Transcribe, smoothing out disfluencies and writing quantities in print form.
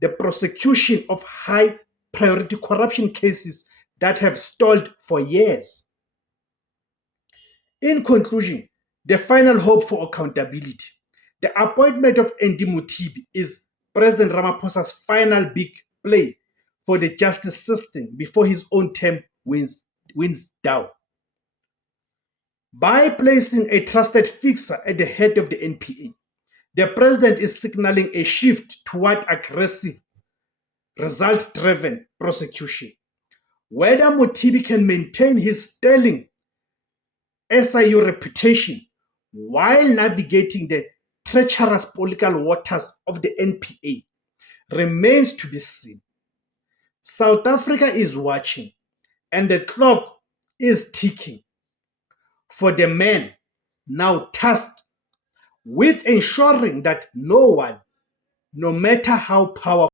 the prosecution of high priority corruption cases that have stalled for years. In conclusion, the final hope for accountability. The appointment of Andy Mothibi is President Ramaphosa's final big play for the justice system before his own term winds down. By placing a trusted fixer at the head of the NPA, the president is signaling a shift toward aggressive, result-driven prosecution. Whether Mothibi can maintain his sterling SIU reputation while navigating the treacherous political waters of the NPA remains to be seen. South Africa is watching, and the clock is ticking for the man now tasked with ensuring that no one, no matter how powerful,